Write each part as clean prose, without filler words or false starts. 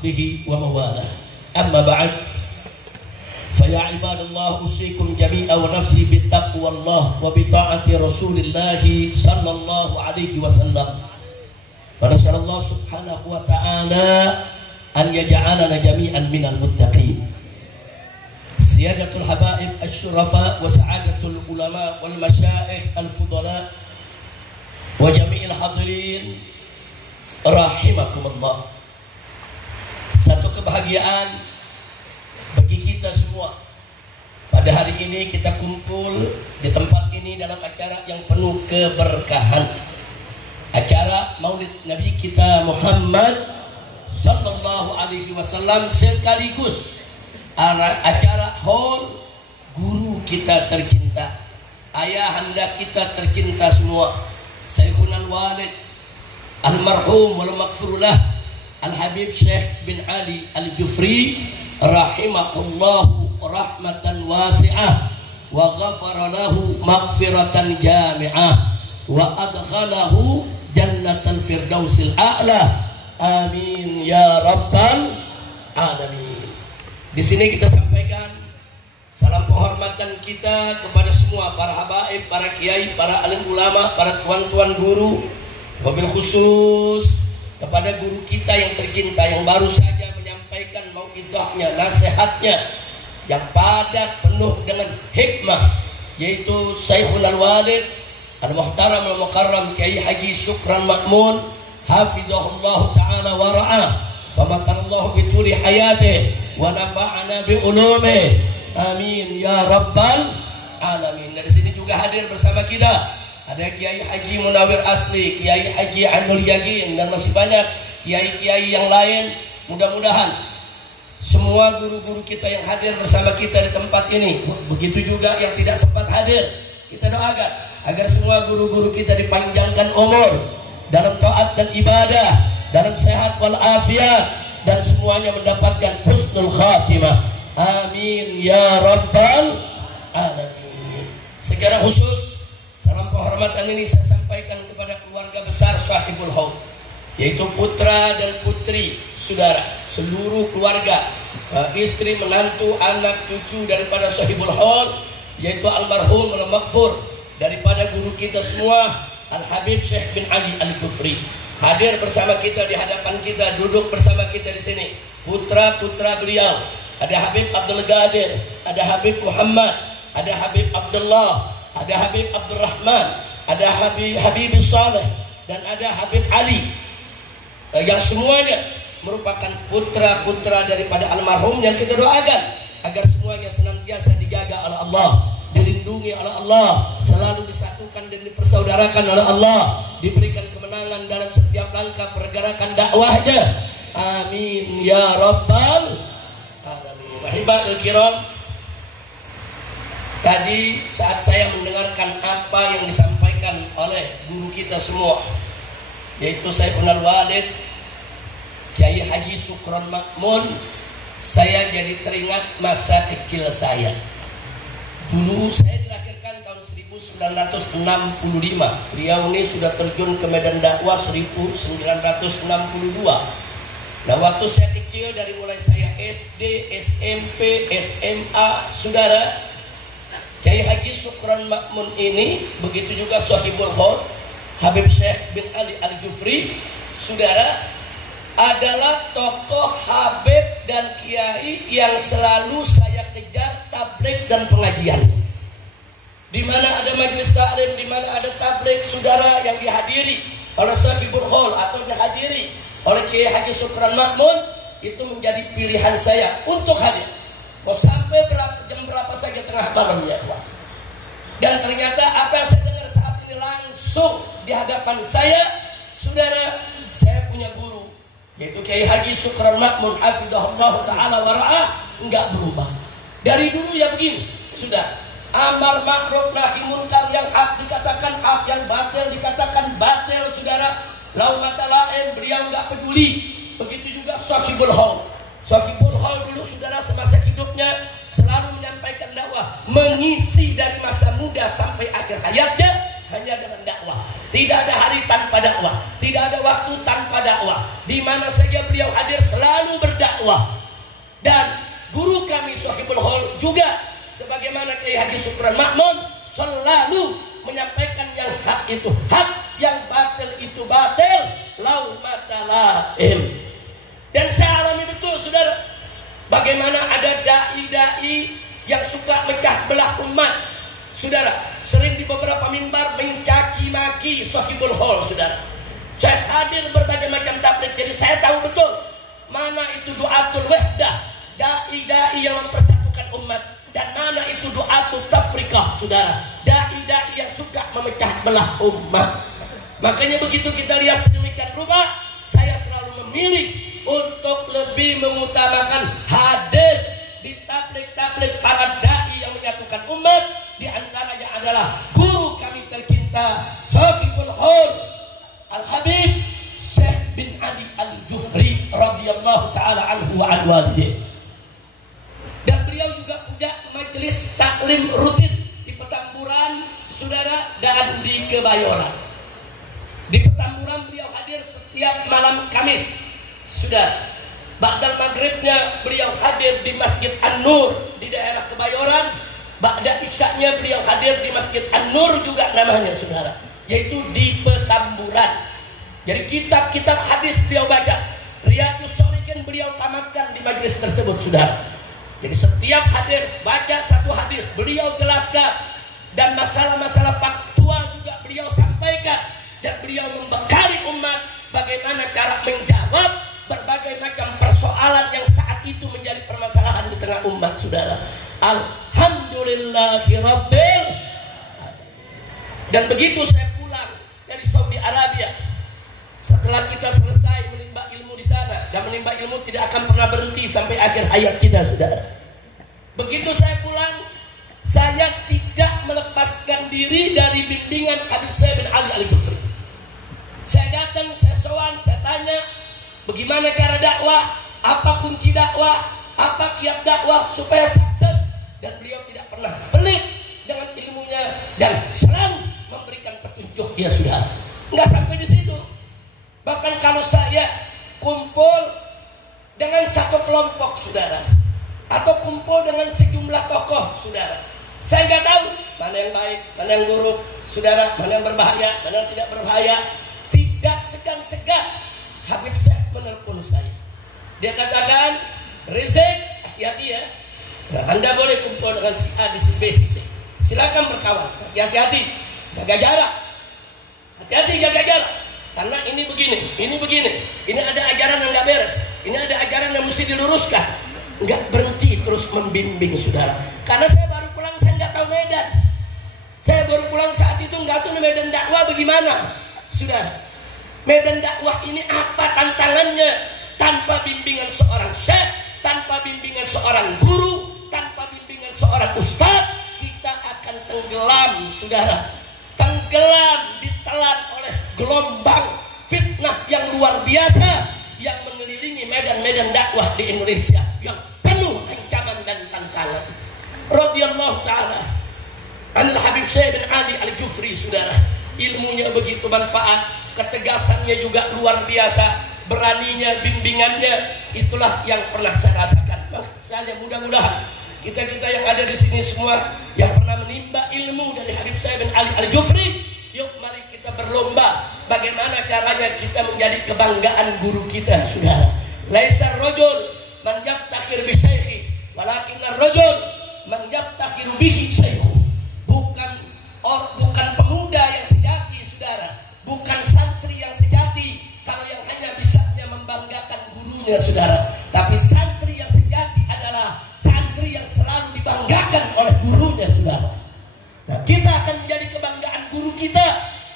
sahbihi wa mawalah. Amma ba'd. Faya ibadallah usikum jami'a wa nafsi bittaqwallah wa bita'ati Rasulillah sallallahu alaihi wasallam. Wa nasallallahu subhanahu wa ta'ala an yaj'alana jami'an minal muttaqin. Siyadatul habaib asy-syurafa wa sa'adatul ulama wal masyaikh al-fudala wa jami'il hadirin rahimakumullah. Satu kebahagiaan bagi kita semua pada hari ini kita kumpul di tempat ini dalam acara yang penuh keberkahan, acara Maulid Nabi kita Muhammad sallallahu alaihi wasallam, sekaligus acara haul guru kita tercinta, ayahanda kita tercinta semua, Syekhuna Al-Walid Almarhum wal maghfurullah Al-Habib Syekh bin Ali Al-Jufri rahimahullahu rahmatan wasi'ah wa ghafara lahu maghfiratan jami'ah wa adkhalahu jannatal firdausil a'la, amin ya rabbal alamin. Di sini kita sampaikan salam penghormatan kita kepada semua para habaib, para kiai, para alim ulama, para tuan-tuan guru, wabil khusus kepada guru kita yang tercinta yang baru saja menyampaikan mau'izahnya, nasihatnya yang padat penuh dengan hikmah, yaitu Syekhul Al-Walid Al-Muhtaram Al-Mukarram Kiai Haji Syukran Ma'mun hafizahullah ta'ala wa ra'ah, famakarallahu bituri hayatih wa nafa'ana bi ulumih, amin ya rabbal alamin. Dari sini juga hadir bersama kita ada Kiai Haji Munawir Asli, Kiai Haji Anul Yagin, dan masih banyak kiai-kiai yang lain. Mudah-mudahan semua guru-guru kita yang hadir bersama kita di tempat ini, begitu juga yang tidak sempat hadir, kita doakan agar semua guru-guru kita dipanjangkan umur dalam taat dan ibadah, dalam sehat wal afiat, dan semuanya mendapatkan husnul khatimah, amin ya rabbal alamin. Secara khusus salam penghormatan ini saya sampaikan kepada keluarga besar Sahibul Haud, yaitu putra dan putri, saudara, seluruh keluarga, istri, menantu, anak, cucu daripada Sahibul Haud, yaitu almarhum al-maghfur daripada guru kita semua Al-Habib Syekh bin Ali Al-Jufri. Hadir bersama kita di hadapan kita, duduk bersama kita di sini putra-putra beliau. Ada Habib Abdul Qadir, ada Habib Muhammad, ada Habib Abdullah, ada Habib Abdurrahman, ada Habib Saleh, dan ada Habib Ali, yang semuanya merupakan putra-putra daripada almarhum yang kita doakan agar semuanya senantiasa dijaga oleh Allah, dilindungi oleh Allah, selalu disatukan dan dipersaudarakan oleh Allah, diberikan kemenangan dalam setiap langkah pergerakan dakwahnya, amin ya rabbal alamin. Wahibatul kiram, tadi saat saya mendengarkan apa yang disampaikan oleh guru kita semua, yaitu Syekhul Al-Walid Kiai Haji Syukran Ma'mun, saya jadi teringat masa kecil saya. Dulu saya dilahirkan tahun 1965. Beliau ini sudah terjun ke medan dakwah 1962. Nah, waktu saya kecil, dari mulai saya SD, SMP, SMA, saudara, Kiai Haji Syukran Ma'mun ini, begitu juga Sahibul Haud Habib Syekh bin Ali Al-Jufri, saudara, adalah tokoh habib dan kiai yang selalu saya kejar tabligh dan pengajian. Di mana ada majelis taklim, di mana ada tabligh, saudara, yang dihadiri oleh Sahibul Haud atau dihadiri oleh Kiai Haji Syukran Ma'mun, itu menjadi pilihan saya untuk hadir. Mau sampai jam berapa saja, tengah malam ya Pak. Dan ternyata apa yang saya dengar saat ini langsung di hadapan saya, saudara, saya punya guru, yaitu Kiai Haji Syukran Ma'mun hafizahullah ta'ala wa ra'ah, enggak berubah. Dari dulu ya begini, sudah amar ma'ruf nahi munkar, yang hak dikatakan hak, yang batil dikatakan batil, saudara. Lau mata lain beliau enggak peduli. Begitu juga Sahibul Haud. Sahibul Haud dulu, saudara, semasa hidupnya selalu menyampaikan dakwah, mengisi dari masa muda sampai akhir hayatnya hanya dengan dakwah. Tidak ada hari tanpa dakwah, tidak ada waktu tanpa dakwah. Di mana saja beliau hadir selalu dakwah. Dan guru kami Sohibul Hol juga sebagaimana Kiai Haji Syukron Makmun selalu menyampaikan yang hak itu hak, yang batil itu batil, lau matalaim. Dan saya alami betul saudara, bagaimana ada dai-dai yang suka mecah belah umat. Saudara, sering di beberapa mimbar mencaci maki Sohibul Hol saudara. Saya hadir berbagai macam tabligh, jadi saya tahu betul mana itu du'atul wahdah, dai-dai yang mempersatukan umat, dan mana itu du'atul tafrikah saudara, dai-dai yang suka memecah belah umat. Makanya begitu kita lihat sedemikian rupa, saya selalu memilih untuk lebih mengutamakan hadir di tabligh-tabligh para dai yang menyatukan umat. Di antaranya adalah guru kami tercinta Sohibul Hol Al-Habib Syekh bin Ali Al-Jufri radhiyallahu taala anhu wa an walidih. Dan beliau juga punya majelis taklim rutin di Petamburan saudara dan di Kebayoran. Di Petamburan beliau hadir setiap malam Kamis saudara. Ba'dal maghribnya beliau hadir di Masjid An-Nur di daerah Kebayoran. Ba'da isya'nya beliau hadir di Masjid An-Nur juga namanya saudara, yaitu di Petamburan. Jadi kitab-kitab hadis beliau baca, Riyadhus Shalihin beliau tamatkan di majelis tersebut saudara. Jadi setiap hadir baca satu hadis beliau jelaskan, dan masalah-masalah faktual juga beliau sampaikan, dan beliau membekali umat bagaimana cara menjawab berbagai macam persoalan yang saat itu menjadi permasalahan di tengah umat saudara. Alhamdulillahirabbil. Dan begitu saya pulang dari Saudi Arabia, setelah kita selesai menimba ilmu di sana, dan menimba ilmu tidak akan pernah berhenti sampai akhir hayat kita saudara. Begitu saya pulang, saya tidak melepaskan diri dari bimbingan Habib saya bin Ali Al-Jufri. Saya datang, saya sowan, saya tanya bagaimana cara dakwah, apa kunci dakwah, apa kiat dakwah supaya sukses. Dan beliau tidak pernah pelit dengan ilmunya dan selalu memberikan petunjuk dia sudah. Enggak sampai di situ. Bahkan kalau saya kumpul dengan satu kelompok saudara, atau kumpul dengan sejumlah tokoh saudara, saya nggak tahu mana yang baik, mana yang buruk saudara, mana yang berbahaya, mana yang tidak berbahaya. Tidak segan-segan Habib saya menelpon saya. Dia katakan, Rizik, hati-hati ya. Anda boleh kumpul dengan si A, si B, si C. Silakan berkawan. Hati-hati, jaga jarak. Hati-hati jaga jarak. Karena ini begini, ini begini. Ini ada ajaran yang nggak beres. Ini ada ajaran yang mesti diluruskan. Nggak berhenti terus membimbing saudara. Karena saya baru pulang, saya nggak tahu medan. Saya baru pulang saat itu nggak tahu medan dakwah bagaimana, saudara. Medan dakwah ini apa tantangannya? Tanpa bimbingan seorang syekh, tanpa bimbingan seorang guru, tanpa bimbingan seorang ustadz, kita akan tenggelam saudara. Tenggelam ditelan oleh gelombang fitnah yang luar biasa yang mengelilingi medan-medan dakwah di Indonesia yang penuh ancaman dan tantangan. Radhiyallahu ta'ala anil Habib Syekh bin Ali Al-Jufri saudara. Ilmunya begitu manfaat, ketegasannya juga luar biasa, beraninya, bimbingannya, itulah yang pernah saya rasakan. Makanya mudah-mudahan kita-kita yang ada di sini semua yang pernah menimba ilmu dari Habib Syekh bin Ali Al-Jufri, yuk mari kita berlomba bagaimana caranya kita menjadi kebanggaan guru kita saudara. Laisa rajul man yaftakhir bi syaikhi, walakin ar-rajul man yaftakhiru bihi syaikhu. Bukan pemuda yang sejati saudara, bukan santri yang sejati kalau yang hanya bisanya membanggakan gurunya saudara, tapi santri yang sejati adalah santri yang selalu dibanggakan oleh gurunya saudara. Nah, kita akan menjadi kebanggaan guru kita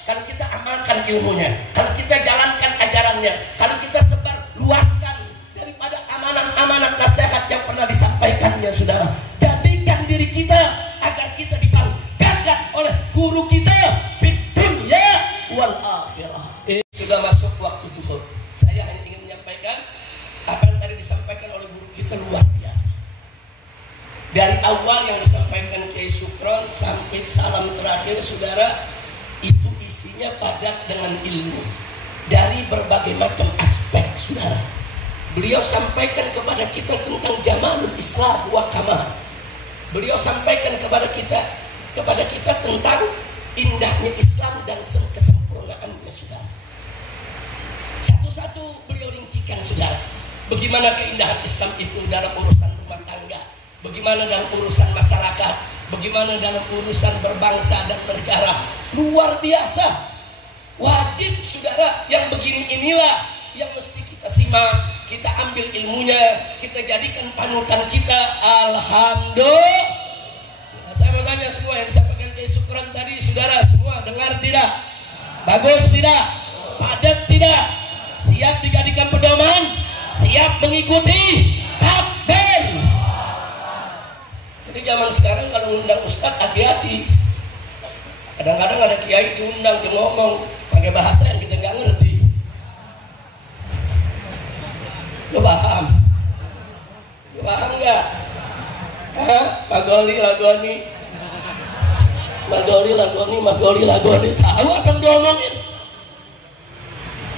kalau kita amalkan ilmunya, kalau kita jalankan ajarannya, kalau kita sebar luaskan daripada amanat-amanat nasihat yang pernah disampaikannya saudara. Jadikan diri kita agar kita dibanggakan oleh guru kita fid dunya wal akhirah. Sudah masuk waktu zuhur. Saya hanya ingin menyampaikan apa yang tadi disampaikan oleh guru kita luar biasa. Dari awal yang disampaikan Kiai Syukron sampai salam terakhir saudara, itu isinya padat dengan ilmu dari berbagai macam aspek saudara. Beliau sampaikan kepada kita tentang jamalul Islam wa kamal. Beliau sampaikan kepada kita tentang indahnya Islam dan kesempurnaannya, saudara. Satu-satu beliau ringkikan, saudara. Bagaimana keindahan Islam itu dalam urusan rumah tangga, bagaimana dalam urusan masyarakat, bagaimana dalam urusan berbangsa dan bernegara. Luar biasa. Wajib, saudara, yang begini inilah yang mesti kita simak, kita ambil ilmunya, kita jadikan panutan kita. Alhamdulillah. Saya mau tanya semua yang disampaikan Kiai Syukron tadi, saudara semua dengar tidak? Bagus tidak? Padat tidak? Siap dijadikan pedoman? Siap mengikuti? Takbir. Jadi zaman sekarang kalau ngundang ustadz hati-hati. Kadang-kadang ada kiai diundang, dia ngomong pakai bahasa yang kita nggak ngerti. Lo paham? Lo paham nggak? Magoli lagoni, tahu apa yang diomongin?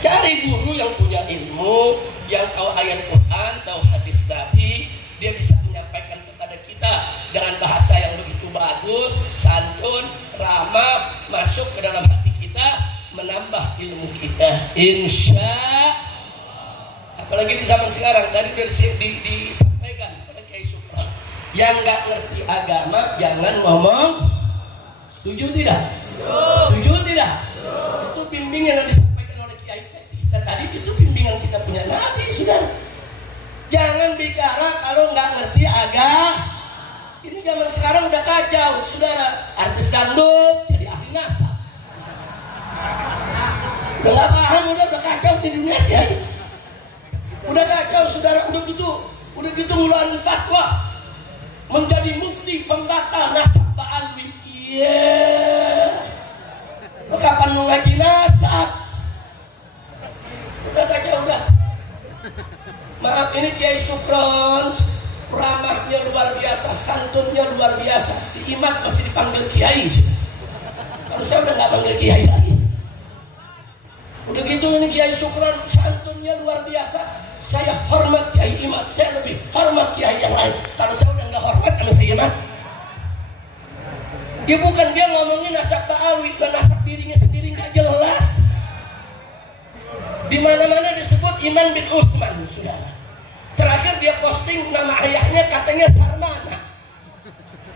Cari guru yang punya ilmu, yang tahu ayat Quran, tahu hadis Nabi, dia bisa menyampaikan kepada kita dengan bahasa yang begitu bagus, santun, ramah, masuk ke dalam hati kita, menambah ilmu kita. Insya Allah. Apalagi di zaman sekarang, tadi sudah disampaikan pada Kiai Syukron, yang nggak ngerti agama jangan ngomong. Setuju tidak? Setuju tidak? Itu bimbingan yang disampaikan oleh Kiai kita tadi, itu bimbingan kita punya Nabi, saudara. Jangan bicara kalau nggak ngerti agama. Ini zaman sekarang udah kacau, saudara. Artis dangdut jadi ahli NASA. Udah nggak paham, udah kacau di dunia ya. Udah kacau, saudara. Udah gitu ngeluarin fatwa menjadi mufti pembatal nasab ba'alwi. Iya. Lo kapan mau ngaji nasab? Udah kacau, udah. Maaf, ini Kiai Syukron, ramahnya luar biasa, santunnya luar biasa. Si Imad masih dipanggil Kiai. Kalau saya udah nggak panggil Kiai lagi. Udah gitu ini Kiai Syukron, santunnya luar biasa. Saya hormat Kiai Imad, saya lebih hormat Kiai yang lain. Kalau saya udah nggak hormat sama si Imad, dia bukan dia ngomongin nasab ta'alwi dan nasab dirinya sendiri nggak jelas. Di mana-mana disebut Iman bin Utsman, saudara. Terakhir dia posting nama ayahnya katanya Sarmana.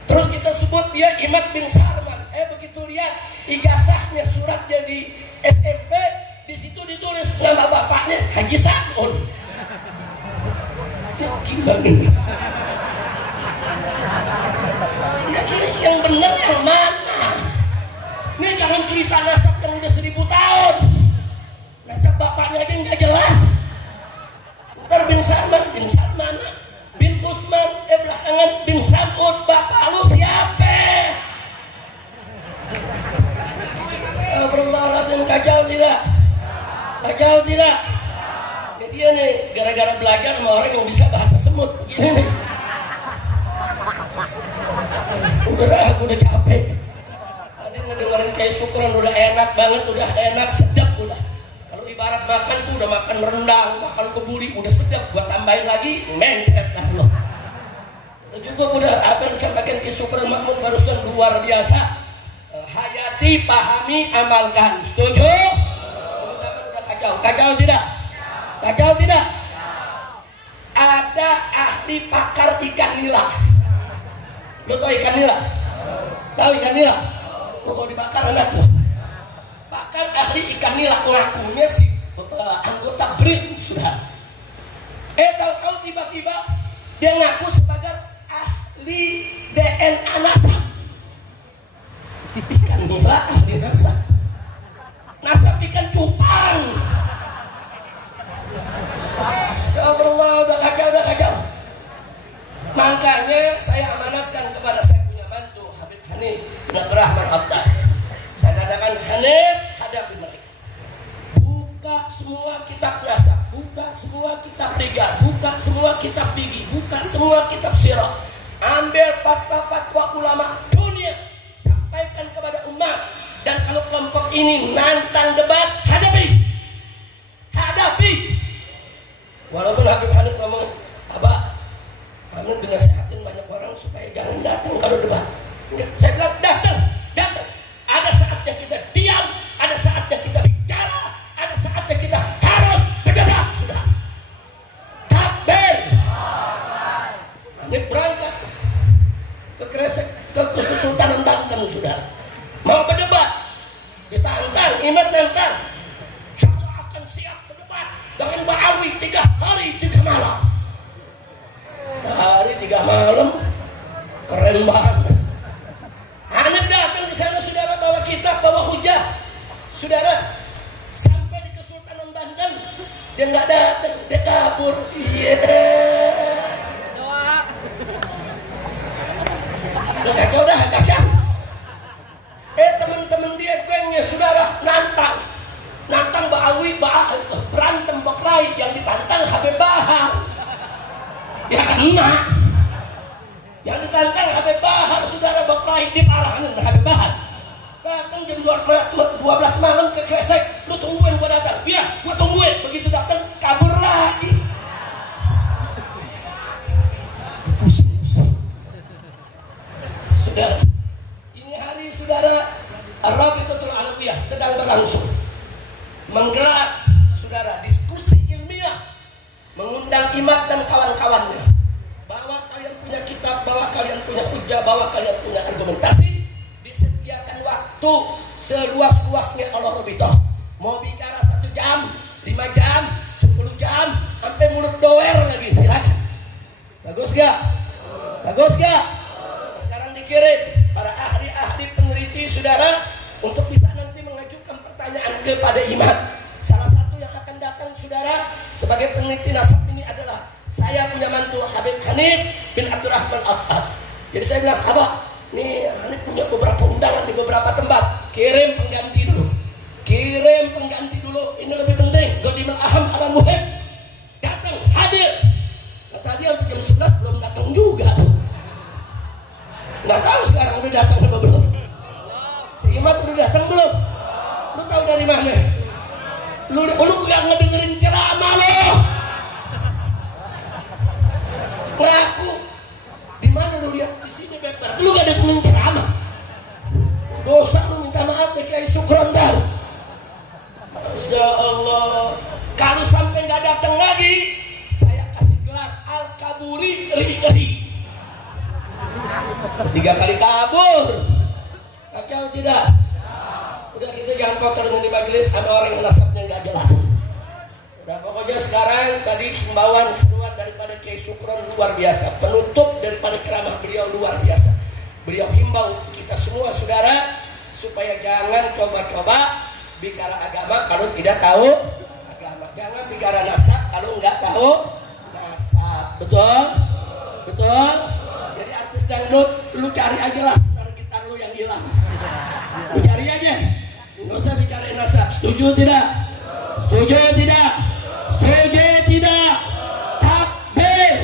Terus kita sebut dia Imad bin Sarman. Begitu lihat ijazahnya, suratnya di SMP, di situ ditulis nama bapaknya Haji Saun. Gimana? Yang benar yang mana? Ini jangan cerita nasab yang udah 1000 tahun. Nasab bapaknya aja nggak jelas. Ntar bin Sarman, bin Sarmana, bin Utsman, belakangan bin Sam'ud. Bapak lu siapa? Astagfirullahaladzim, kacau tidak? Kacau tidak? Jadi dia nih, gara-gara belajar sama orang yang bisa bahasa semut. Gini nih. Udah capek. Tadi ngedengerin Kiai Syukron udah enak banget, udah enak, sedap udah. Kalau ibarat makan tuh udah makan rendang, makan kebuli, udah sedap. Gua tambahin lagi, mencret dah loh. Juga udah apa yang disampaikan Kiai Syukron Makmun barusan luar biasa. Hayati, pahami, amalkan. Setuju? Udah kacau. Kacau tidak? Kacau tidak? Ada ahli pakar ikan nila. Lo tau ikan nila? Tahu ikan nila? Lo kalau dibakar enak tuh. Pakar ahli ikan nila ngakunya si anggota BRIN sudah. Tahu-tahu tiba-tiba dia ngaku sebagai ahli DNA nasab. Ikan nila ahli nasab. Nasab ikan cupang. Astagfirullah, udah kacau. Makanya saya amanatkan kepada saya punya mantu Habib Hanif bin Abdurrahman Abdas. Saya katakan, Hanif, hadapi mereka. Buka semua kitab nasab, buka semua kitab rijal, buka semua kitab fikih, buka semua kitab sirah. Ambil fatwa-fatwa ulama dunia, sampaikan kepada umat. Dan kalau kelompok ini nantang debat, hadapi. Walaupun Habib Hanif ngomong, Abah, kamu dinasehatin banyak orang supaya jangan datang kalau debat. Saya bilang datang. Ada saatnya kita diam, ada saatnya kita bicara, ada saatnya kita harus berdebat. Sudah. Takbir. Hanif berangkat ke Kresek, ke Kesultanan Banten, sudah. Mau berdebat, ditantang, Imam tantang. Saya akan siap berdebat dengan Mbak Alwi 3 hari 3 malam. Hari 3 malam, keren banget. Hanif datang ke sana, saudara, bawa kitab, bawa hujah, saudara. Sampai di Kesultanan Banten, dia nggak datang, dia kabur. Doa. Udah kacau. Teman-teman dia gengnya, saudara, nantang Mbak Alwi, berantem Bakrai, yang ditantang Habib Bahar. Ya kena. Yang ditantang Habib Bahar, saudara, Bakrai diparahin Habib Bahar. Datang jam 12 malam ke Kresek, lu tungguin gua datang. Iya, gua tungguin. Begitu datang, kabur lagi. Pusing. Saudara, ini hari, saudara, Ar-Rabitatul Alawiyah sedang berlangsung, menggerak, saudara, diskusi ilmiah, mengundang Imam dan kawan-kawannya. Bawa kalian punya kitab, bawa kalian punya hujah, bawa kalian punya argumentasi. Disediakan waktu seluas-luasnya Allah Rabitah. Mau bicara 1 jam, 5 jam, 10 jam, sampai mulut doer lagi, silakan. Bagus gak? Sekarang dikirim para ahli-ahli peneliti, saudara, untuk bisa nanti mengajukan pertanyaan kepada Imam. Salah satu yang akan datang, saudara, sebagai peneliti nasab ini adalah saya punya mantu Habib Hanif bin Abdurrahman Abbas. Jadi saya bilang, Abah, nih Hanif punya beberapa undangan di beberapa tempat, kirim pengganti dulu, ini lebih penting. Godimul aham ala muhim, datang, hadir. Nah, tadi sampai jam 11 belum datang juga tuh. Nggak tahu sekarang udah datang apa belum. Si Imam udah datang belum? Lu tahu dari mana? Lu nggak ngedengerin ceramah lo. Ngaku. Di mana lu lihat? Di sini beber. Lu nggak dengerin ceramah. Dosa lu minta maaf ke Kiai Sukron Dar. Masya Allah. Kalau sampai nggak datang lagi, saya kasih gelar Al-Kaburi Ri-Ri. 3 kali kabur. Kacau tidak? Udah, kita jangan kotor dengan di majelis sama orang yang nasabnya nggak jelas. Udah, pokoknya sekarang tadi himbauan seruan daripada Kiai Sukron luar biasa, penutup daripada ceramah beliau luar biasa. Beliau himbau kita semua, saudara, supaya jangan coba-coba bicara agama kalau tidak tahu agama. Jangan bicara nasab kalau nggak tahu nasab. Betul. Jadi artis dangdut, lu cari aja lah senar gitar lu yang hilang. Lu cari aja, nggak usah bicara nasab. Setuju tidak? Takbir.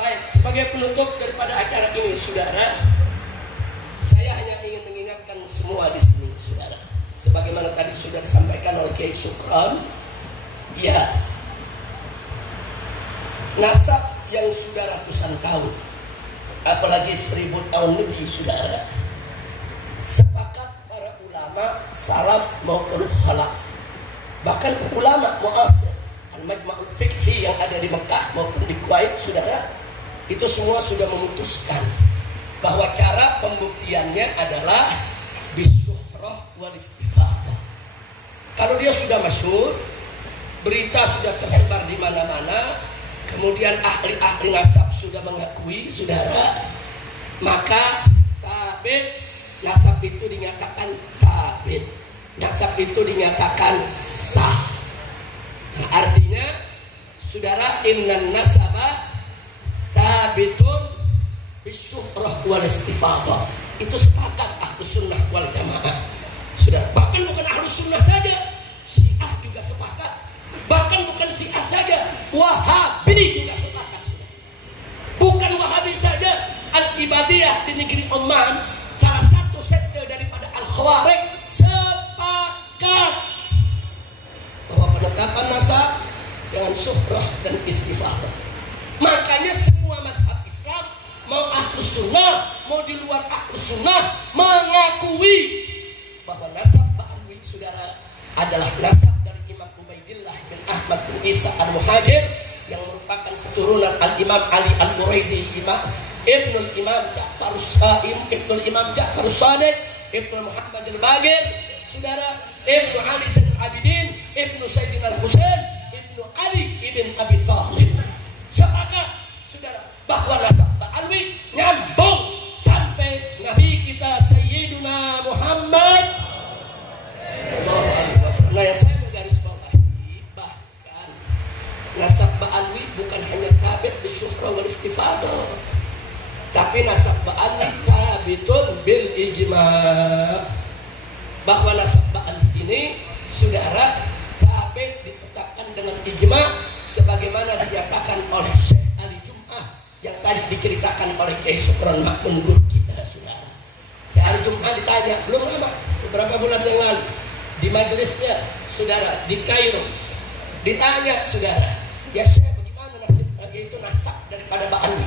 Baik, sebagai penutup daripada acara ini, saudara, saya hanya ingin mengingatkan semua di sini, saudara. Sebagaimana tadi sudah disampaikan oleh Kiai Sukron, ya, nasab yang sudah ratusan tahun, apalagi 1000 tahun lebih, saudara, sepakat para ulama salaf maupun khalaf, bahkan ulama muasir al-majma'ul fiqhi yang ada di Mekah maupun di Kuwait, saudara, itu semua sudah memutuskan bahwa cara pembuktiannya adalah bisyuhrah wal istifadah. Kalau dia sudah masyhur, berita sudah tersebar di mana-mana, kemudian ahli-ahli nasab sudah mengakui, saudara, maka sabit, nasab itu dinyatakan sabit, nasab itu dinyatakan sah. Nah, artinya, saudara, innan nasaba sabitun bisyuhrah wal istifadah. Itu sepakat ahlus sunnah wal jamaah. Sudah, bahkan bukan ahlus sunnah saja, Syiah juga sepakat. Bahkan bukan Syiah saja, Wahabi juga sepakat. Sudah. Bukan Wahabi saja, Al-Ibadiyah di negeri Oman, salah satu sekte daripada Al-Khawarij, sepakat bahwa penetapan nasab dengan syuhrah dan istifadah. Makanya semua madhab Islam, mau ahlus sunnah, mau di luar ahlus sunnah, mengakui bahwa nasab Ba'alwi saudara adalah nasab dari Imam Ubaidillah bin Ahmad bin Isa al-Muhajir yang merupakan keturunan Al-Imam Ali al-Muraidi, Ibnul Imam Ja'far As-Sa'im, Ibnul Imam Ja'far As-Sadiq, Ibnu Muhammad al-Bagir, saudara, Ibnu Ali Zainul Abidin, Ibnu Sayyidina al-Husain, Ibnu Ali ibn Abi Thalib. Sepakat saudara bahwa nasab Ba'alwi nyambung sampai Nabi kita Sayyiduna Muhammad sallallahu alaihi wasallam. Nah, yang saya mau garis bawahi, bahkan nasab Ba'alwi bukan hanya thabit bisyuhra wal istifadah, tapi nasab Ba'alwi thabitun bil ijma'. Bahwa nasab Ba'alwi ini saudara thabit ditetapkan dengan ijma' sebagaimana dinyatakan oleh Syekh Ali Jum'ah yang tadi diceritakan oleh Kiai Sukron Makmun guru kita saudara. Syekh Ali Jum'ah ditanya belum lama, beberapa bulan yang lalu di majelisnya saudara di Kairo, ditanya saudara, ya Syekh bagaimana nasib itu nasab daripada Ba'alwi?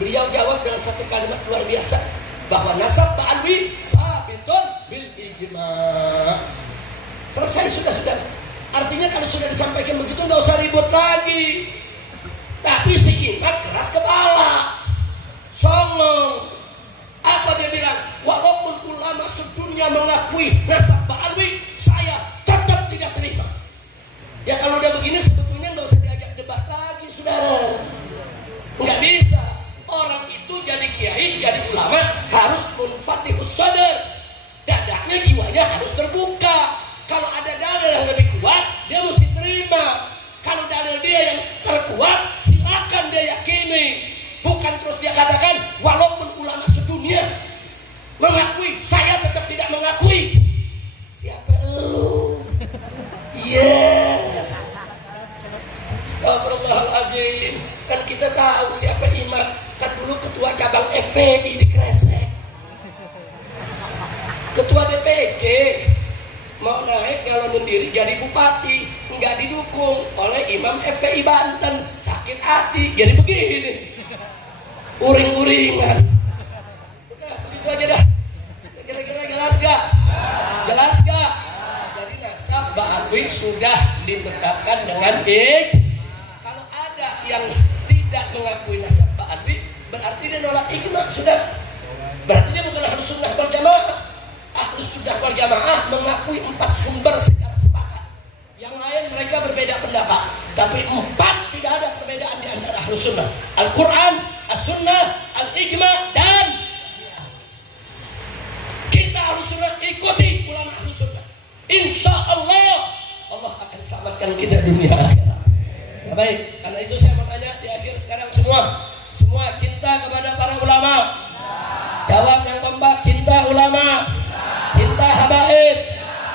Beliau jawab dengan satu kalimat luar biasa, bahwa nasab Ba'alwi thabitun bil ijma'. Selesai sudah. Artinya kalau sudah disampaikan begitu nggak usah ribut lagi. Tapi si Imam keras kepala, songong. Apa dia bilang? Walaupun ulama sedunia mengakui nasab Ba'alwi, saya tetap tidak terima. Ya kalau udah begini sebetulnya nggak usah diajak debat lagi, saudara. Nggak bisa. Orang itu jadi kiai, jadi ulama harus munfatihus sadar. Dadanya, jiwanya harus terbuka. Kalau ada dalil yang lebih kuat, dia mesti terima. Kalau dalil dia yang terkuat, silakan dia yakini. Bukan terus dia katakan, walaupun ulama sedunia mengakui, saya tetap tidak mengakui. Siapa lu? Iya. Astagfirullahaladzim. Kan kita tahu siapa Imam. Kan dulu ketua cabang FPI di Kresek, ketua DPC, mau naik nyalonin diri jadi bupati, nggak didukung oleh Imam FPI Banten, sakit hati, jadi begini, uring-uringan. Udah begitu aja dah. Kira-kira jelas gak? Jelas gak? Jadi nasab Ba'alwi sudah ditetapkan dengan Kalau ada yang tidak mengakui nasab Ba'alwi, berarti dia nolak ijma', sudah. Berarti dia bukan ahlus sunnah wal jamaah. Ahlus sunnah wal jamaah mengakui 4 sumber secara sepakat. Yang lain mereka berbeda pendapat, tapi 4 tidak ada perbedaan di antara ahlus sunnah. Al-Quran, As-Sunnah, Al-Ijma' dan kita ahlus sunnah ikuti ulama ahlus sunnah. Insya Allah Allah akan selamatkan kita dunia akhirat. Ya baik, karena itu saya mau tanya di akhir sekarang semua cinta kepada para ulama. Jawab yang kompak, cinta ulama, cinta habaib,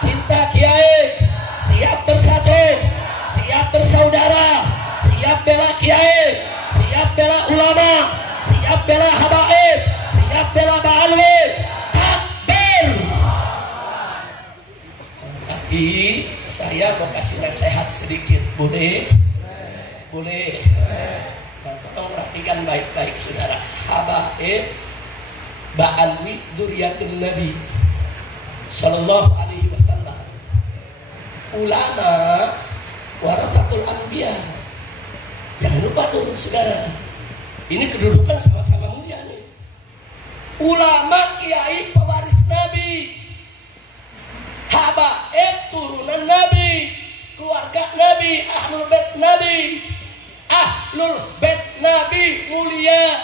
cinta kiai, siap bersatu, siap bersaudara, siap bela kiai, siap bela ulama, siap bela habaib, siap bela Ba'alwi. Takbir. Tapi saya mau kasih nasihat sedikit, boleh? Boleh. Nah, tolong perhatikan baik-baik saudara. Habaib Ba'alwi dzurriyyatun Nabi sallallahu alaihi wasallam. Ulama warasatul anbiya. Jangan lupa tuh saudara. Ini kedudukan sama-sama mulia nih. Ulama kiai pewaris Nabi. Habaib turunan Nabi, keluarga Nabi, ahlul bait Nabi. Ahlul bait Nabi mulia,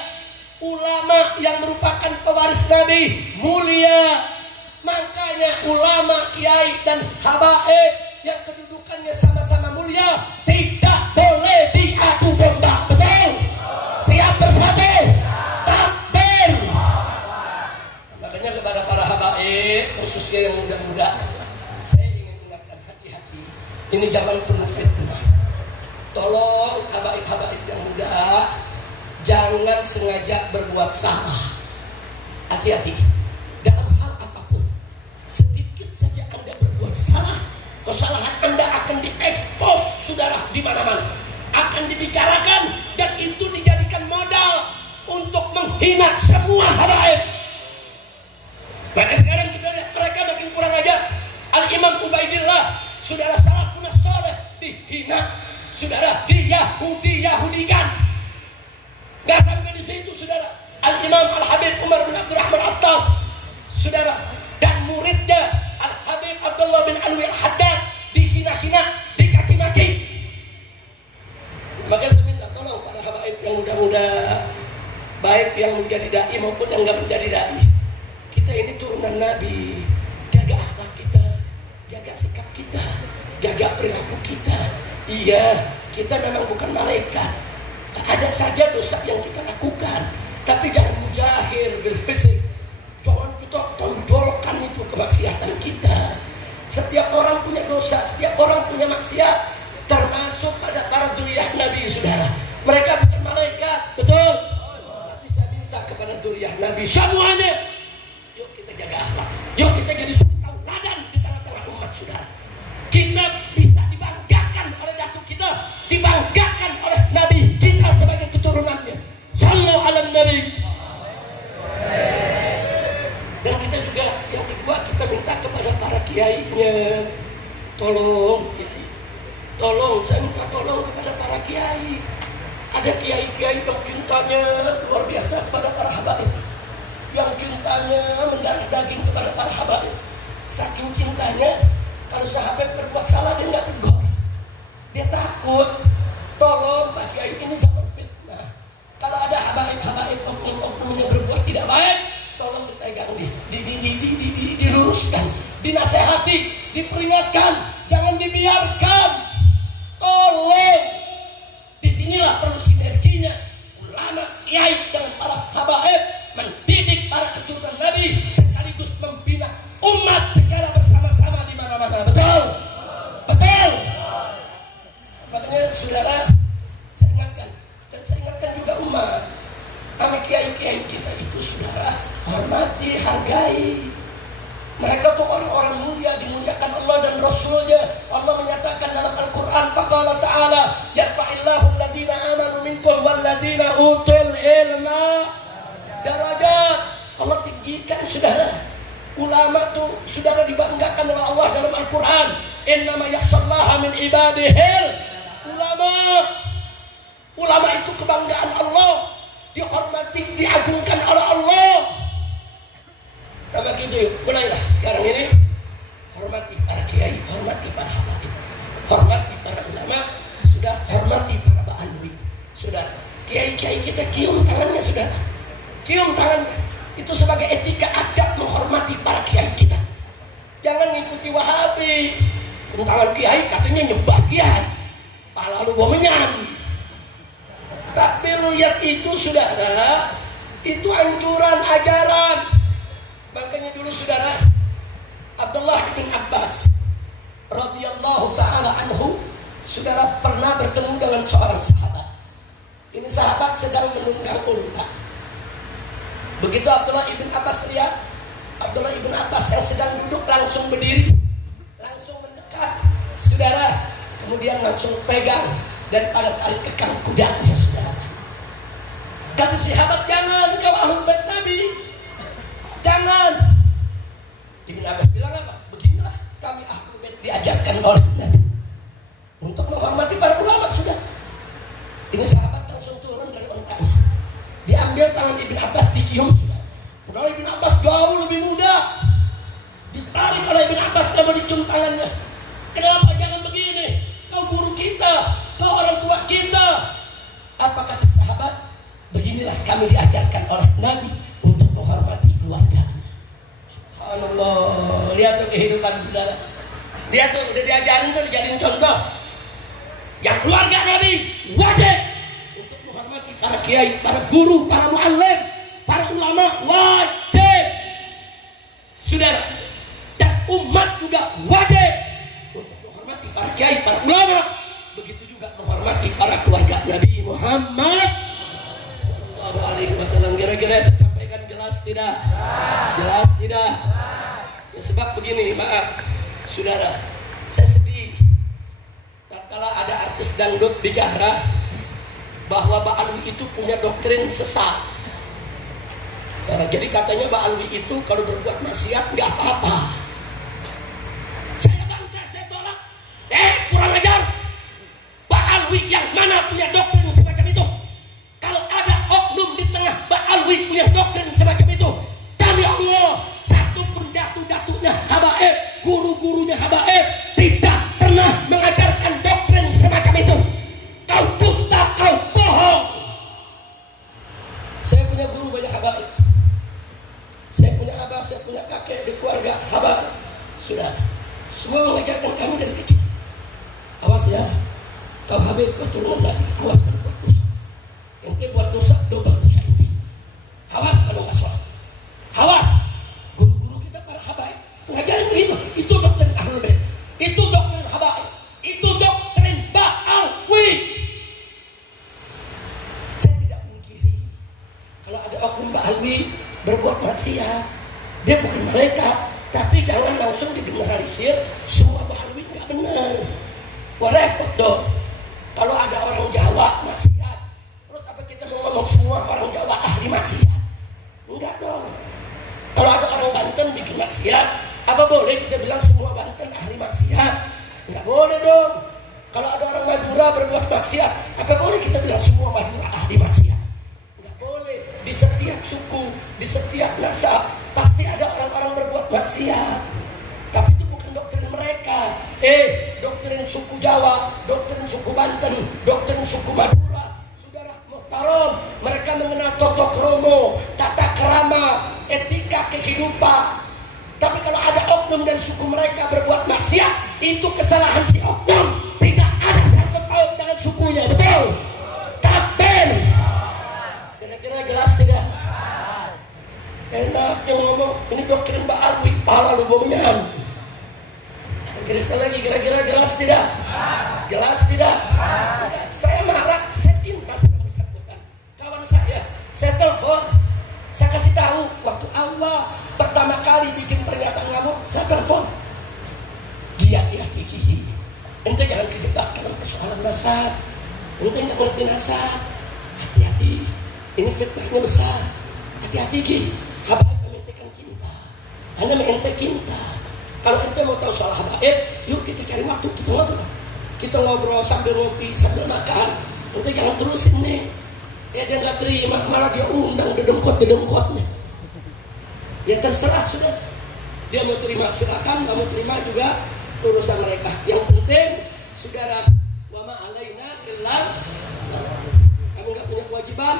ulama yang merupakan pewaris Nabi mulia. Makanya ulama, kiai dan habaib yang kedudukannya sama-sama mulia tidak boleh diadu domba. Betul? Siap bersatu. Takbir. Makanya kepada para habaib, khususnya yang muda-muda, saya ingin mengingatkan hati-hati. Ini zaman penuh fitnah. Tolong habaib-habaib yang muda, jangan sengaja berbuat salah. Hati-hati. Dalam hal apapun, sedikit saja Anda berbuat salah, kesalahan Anda akan diekspos, saudara, di mana-mana. akan dibicarakan, dan itu dijadikan modal untuk menghina semua habaib. Maka sekarang kita lihat mereka makin kurang ajar. Al-Imam Ubaidillah, saudara salafun saleh, dihina, saudara, Yahudikan. Gak sampai di situ, saudara. Al-Imam Al-Habib Umar bin Abdurrahman Attas, saudara, dan muridnya Al-Habib Abdullah bin Alwi Al-Haddad dihina-hina, dikaki-maki. Maka saya minta tolong para habaib yang muda-muda, baik yang menjadi dai maupun yang gak menjadi dai, kita ini turunan Nabi. Jaga akhlak kita, jaga sikap kita, jaga perilaku kita. Iya, kita memang bukan malaikat, ada saja dosa yang kita lakukan, tapi jangan mujahir bil fisik. Jangan kita tonjolkan itu kemaksiatan kita. Setiap orang punya dosa, setiap orang punya maksiat, termasuk pada para zuriyah Nabi, saudara. Mereka bukan malaikat, betul. Tapi saya minta kepada zuriyah Nabi semuanya, yuk kita jaga akhlak, yuk kita jadi suri tauladan di tengah-tengah umat, saudara. Kita bisa dibanggakan oleh datuk kita, dibanggakan oleh Nabi kita sebagai keturunannya. Sallu ala Nabi. Dan kita juga yang kedua, kita minta kepada para kiainya, tolong saya minta tolong kepada para kiai. Ada kiai-kiai yang cintanya luar biasa kepada para habaib, yang cintanya mendarah daging kepada para habaib. Saking cintanya, kalau sahabat berbuat salah dia nggak tegur, dia takut. Tolong Pak Kiai, ini zaman fitnah. Kalau ada habaib oknum yang berbuat tidak baik, tolong dipegang, diluruskan, dinasehati, diperingatkan, jangan dibiarkan. Tolong. Disinilah perlu sinerginya ulama, kiai dengan para habaib, mendidik para keturunan Nabi, sekaligus membina umat secara bersama-sama di mana-mana. Betul? Betul. Makanya saudara, saya ingatkan, dan saya ingatkan juga umat, kami kiai-kiai kita itu, saudara, hormati, hargai. Mereka tuh orang-orang mulia, dimuliakan Allah dan Rasulnya. Allah menyatakan dalam Al-Quran, faqala ta'ala, yarfa'illahu alladhina amanu minkum walladhina utul ilma darajat. Allah tinggikan, saudara. Ulama tuh, saudara, dibanggakan oleh Allah dalam Al-Quran. Innama yakhshallaha min ibadihil ulama. Ulama itu kebanggaan Allah, dihormati, diagungkan oleh Allah. Nah begitu, yuk mulailah sekarang ini. Hormati para kiai, hormati para habaib, hormati para ulama, sudah hormati para ba'alwi. Saudara, kiai-kiai kita cium tangannya, saudara, cium tangannya. Itu sebagai etika adab menghormati para kiai kita. Jangan ngikuti Wahabi, tangan kiai katanya nyembah kiai, lalu bawa menyan. Tapi lu lihat itu, saudara, itu anjuran ajaran. Makanya dulu, saudara, Abdullah bin Abbas radhiyallahu taala anhu, saudara, pernah bertemu dengan seorang sahabat. Ini sahabat sedang menunggang unta. Begitu Abdullah bin Abbas lihat, Abdullah bin Abbas yang sedang duduk langsung berdiri, langsung mendekat, saudara, kemudian langsung pegang dan pada tarik kekang kudanya, saudara. Kata sahabat, jangan, kau ahlul bait Nabi, jangan. Ibn Abbas bilang apa? Beginilah kami ahlul bait diajarkan oleh Nabi untuk menghormati para ulama, sudah. Ini sahabat langsung turun dari ontanya, diambil tangan Ibn Abbas, dicium, sudah. Padahal Ibn Abbas jauh lebih muda, ditarik oleh Ibn Abbas, kamu dicium tangannya. Kenapa jangan begini? Kau guru kita, kau orang tua kita. Apa kata sahabat? Beginilah kami diajarkan oleh Nabi untuk menghormati keluarga. Subhanallah. Lihat tuh kehidupan, saudara. Lihat tuh, udah diajarin tuh, dijadiin contoh. Yang keluarga Nabi wajib untuk menghormati para kiai, para guru, para muallim, para ulama, wajib, saudara. Dan umat juga wajib untuk menghormati para kiai, para ulama. Begitu juga menghormati para keluarga Nabi Muhammad sallallahu alaihi wasallam. Kira-kira saya sampaikan jelas tidak? Jelas tidak? Ya, sebab begini, maaf, saudara, saya sedih kala ada artis dangdut bicara bahwa Mbak Alwi itu punya doktrin sesat. Jadi katanya Mbak Alwi itu kalau berbuat maksiat nggak apa-apa. Saya bantah, saya tolak. Kurang ajar. Mbak Alwi yang mana punya doktrin semacam itu? Kalau ada oknum di tengah Mbak Alwi punya doktrin semacam itu, demi Allah, satu pun datu-datunya habaib, guru-gurunya habaib tidak pernah mengajarkan doktrin semacam itu. Kau dusta, kau bohong. Saya punya guru banyak habaib. Saya punya abah, saya punya kakek di keluarga habaib. Sudah, semua mengajarkan kami dari kecil. Awas ya, kau habib keturunan Nabi, awas kalau buat dosa. Ente buat dosa, dobel dosa ente. Awas kalau nggak sholat. Awas, guru-guru kita para habaib mengajarin begitu. Itu doktrin Ahlul Bait, itu doktrin habaib, itu doktrin Ba'alwi. Saya tidak mungkiri kalau ada oknum Ba'alwi berbuat maksiat, dia bukan mereka, tapi jangan langsung digeneralisir semua Ba'alwi nggak benar. Wah repot dong. Kalau ada orang Jawa maksiat, terus apa kita mau ngomong semua orang Jawa ahli maksiat? Enggak dong. Kalau ada orang Banten bikin maksiat, apa boleh kita bilang semua Banten ahli maksiat? Enggak boleh dong. Kalau ada orang Madura berbuat maksiat, apa boleh kita bilang semua Madura ahli maksiat? Enggak boleh. Di setiap suku, di setiap nasab pasti ada orang-orang berbuat maksiat. Tapi itu bukan doktrin mereka. Doktrin suku Jawa, doktrin suku Banten, doktrin suku Madura, saudara muhtaram, mereka mengenal toto kromo, tata krama, etika kehidupan. Tapi kalau ada oknum dan suku mereka berbuat maksiat, itu kesalahan si oknum, tidak ada sangkut paut dengan sukunya, betul? Takbir. Kira-kira jelas tidak? Enak yang ngomong ini doktrin Ba'alwi, pala lu bomengan. Sekali lagi, kira-kira jelas tidak? Jelas tidak? Saya marah, saya cinta sama bersangkutan. Kawan saya telepon, saya kasih tahu waktu awal pertama kali bikin pernyataan ngamuk, saya telepon. Dia gigi. Ente jangan kejebak dalam persoalan nasab. Ente nggak ngerti nasab. Hati-hati, ini fitnahnya besar. Hati-hati Gi. Habaib mementekan cinta. Anda mente cinta. Kalau ente mau tahu soal habaib, yuk kita cari waktu, kita ngobrol. Kita ngobrol sambil ngopi, sambil makan. Ente jangan terusin nih. Dia nggak terima, malah dia undang dedengkotnya. Ya terserah sudah. Dia mau terima silakan, nggak mau terima juga urusan mereka. Yang penting, saudara, wa ma alaina illa kamu nggak punya kewajiban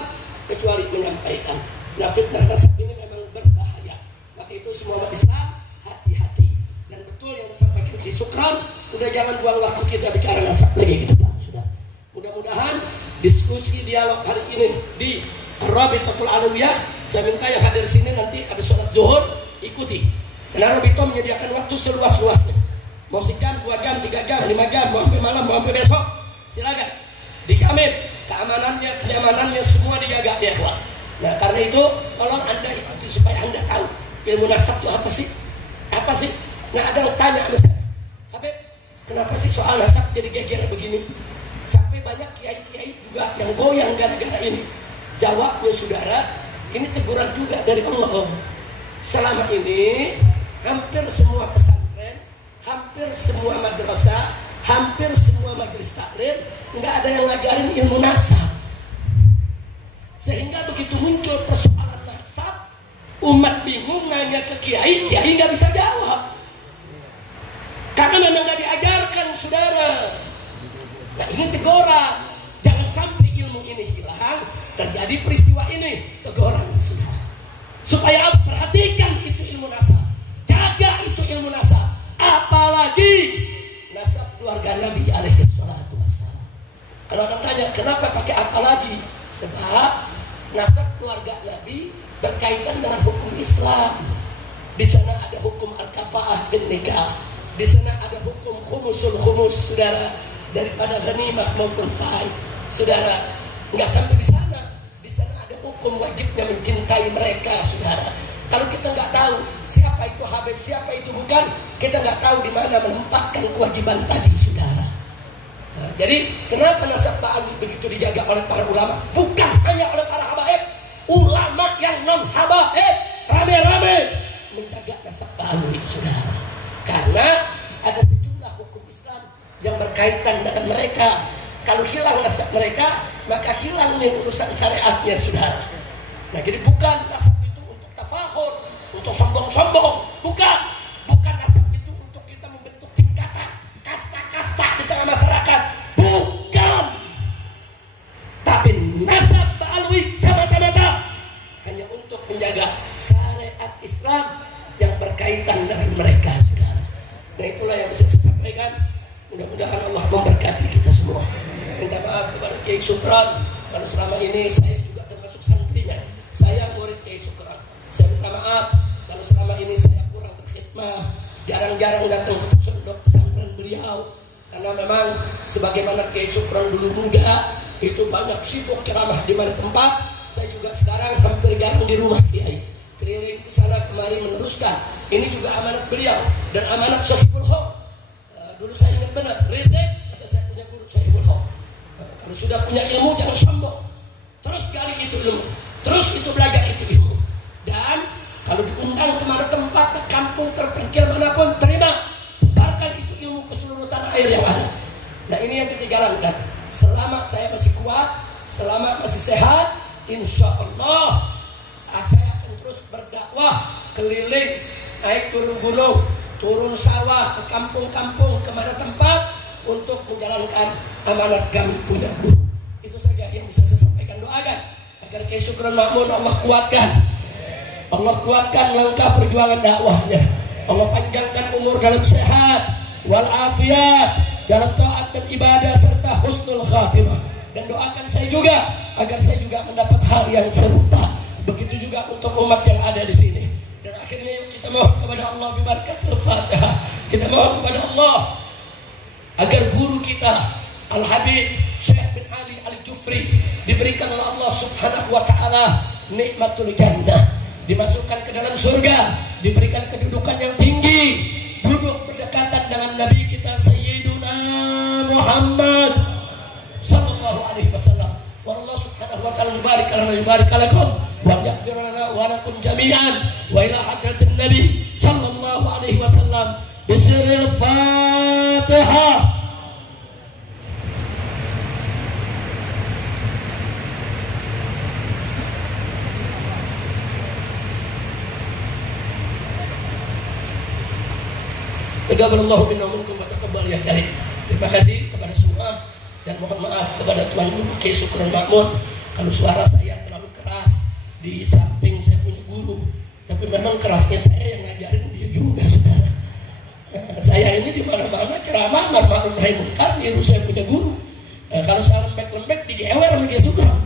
kecuali menyampaikan. Nah fitnah nasab ini memang berbahaya. Maka itu semua umat Islam hati-hati. Dan betul yang disampaikan di Sukran, udah jangan buang waktu kita bicara nasab lagi ke depan. Sudah. Mudah-mudahan diskusi dialog hari ini di Rabitatul Alawiyah, saya minta yang hadir sini nanti habis sholat zuhur ikuti. Karena Rabito menyediakan waktu seluas-luasnya. Mau sejam, 2 jam, 3 jam, 5 jam, mau sampai malam, mau sampai besok, silakan. Dijamin keamanannya, kenyamanannya semua dijaga ya, kawan. Nah karena itu tolong Anda ikuti supaya Anda tahu ilmu nasab itu apa sih? Apa sih? Nah ada yang tanya misalnya, Habib, kenapa sih soal nasab jadi geger begini? Sampai banyak kiai-kiai juga yang goyang gara-gara ini. Jawabnya saudara, ini teguran juga dari Allah. Selama ini hampir semua pesantren, hampir semua madrasah, hampir semua majelis taklim nggak ada yang ngajarin ilmu nasab. Sehingga begitu muncul persoalan nasab, umat bingung nanya ke kiai, kiai nggak bisa jawab. Karena memang nggak diajarkan, saudara. Nah ini teguran, jangan sampai ilmu ini hilang, terjadi peristiwa ini, teguran saudara. Supaya perhatikan itu ilmu nasab, jaga itu ilmu nasab, apalagi nasab keluarga Nabi alaihi salatu wassalam. Kalau orang tanya kenapa pakai apalagi, sebab nasab keluarga Nabi berkaitan dengan hukum Islam. Di sana ada hukum al-kafaah bin nikah. Di sana ada hukum khumusul khumus, saudara, daripada ghanimah maupun fai. Saudara, nggak sampai di sana. Di sana ada hukum wajibnya mencintai mereka, saudara. Kalau kita nggak tahu siapa itu Habib, siapa itu bukan, kita nggak tahu di mana menempatkan kewajiban tadi, saudara. Nah, Jadi kenapa nasab Pak Ali begitu dijaga oleh para ulama? Bukan hanya oleh para habaib, ulama yang non habaib rame-rame menjaga nasab Pak Ali, saudara. Karena ada sejumlah hukum Islam yang berkaitan dengan mereka. Kalau hilang nasab mereka, maka hilang nih urusan syariatnya, saudara. Nah, jadi bukan nasab itu untuk tafakhur, untuk sombong-sombong, bukan nasab itu untuk kita membentuk tingkatan kasta-kasta di tengah masyarakat, bukan. Tapi nasab Ba'alwi semata-mata hanya untuk menjaga syariat Islam yang berkaitan dengan mereka, saudara. Nah, itulah yang bisa saya sampaikan. Mudah-mudahan Allah memberkati kita semua. Minta maaf kepada Kiai Sukran, karena selama ini saya juga termasuk santrinya. Saya murid Kiai Sukran. Saya minta maaf kalau selama ini saya kurang berkhidmah, jarang-jarang datang ke pondok pesantren beliau. Karena memang sebagaimana Kiai Sukran dulu muda, itu banyak sibuk ceramah di mana tempat. Saya juga sekarang hampir jarang di rumah Kiai. Keliling ke sana kemari meneruskan. Ini juga amanat beliau dan amanat Sahibul Haq. Dulu saya ingat benar, Rizek, kata saya punya guru Sahibul Haq. Kalau sudah punya ilmu jangan sombong. Terus gali itu ilmu. Terus itu belajar itu ilmu. Dan kalau diundang kemana tempat, ke kampung terpencil manapun, terima. Sebarkan itu ilmu ke seluruh tanah air yang ada. Nah, ini yang kita jalankan. Selama saya masih kuat, selama masih sehat, insya Allah saya akan terus berdakwah keliling, naik turun gunung, turun sawah, ke kampung-kampung, kemana tempat untuk menjalankan amanat kami punya guru. Itu saja yang bisa saya sampaikan. Doakan agar Kiai Sukron Makmun Allah kuatkan langkah perjuangan dakwahnya. Allah panjangkan umur dalam sehat walafiat, dalam taat dan ibadah serta husnul khatimah. Dan doakan saya juga agar saya juga mendapat hal yang serupa. Begitu juga untuk umat yang ada di sini. Dan akhirnya kita mohon kepada Allah bibarakatil Fatihah. Kita mohon kepada Allah agar guru kita Al-Habib Syekh bin Ali Al-Jufri diberikan oleh Allah Subhanahu wa taala nikmatul jannah, dimasukkan ke dalam surga, diberikan kedudukan yang tinggi, duduk berdekatan dengan Nabi kita Sayyiduna Muhammad sallallahu alaihi wasallam. Wa Allah Subhanahu wa taala mubarik lana mubarik lakum wa yaghfir lana wa lakum jami'an wa ila hadratin Nabi sallallahu alaihi wasallam bisirril Fatihah. Taqabbalallahu minna wa minkum wa taqabbal ya karim. Terima kasih kepada semua dan mohon maaf kepada Tuan Guru Kiai Sukron Makmun kalau suara saya terlalu keras di samping saya punya guru. Tapi memang kerasnya saya yang ngajarin dia juga, saudara. Saya ini di mana-mana ceramah ma'ruf nahi munkar niru saya punya guru. Kalau saya lembek-lembek digewer sama Kiai Sukron.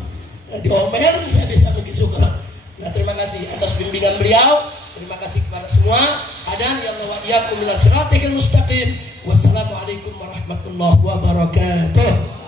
Diomelin saya bisa sama Kiai Sukron. Nah, terima kasih atas bimbingan beliau. Terima kasih kepada semua. Hadani Allah wa iyyakum ila siratal mustaqim. Wassalamualaikum warahmatullahi wabarakatuh.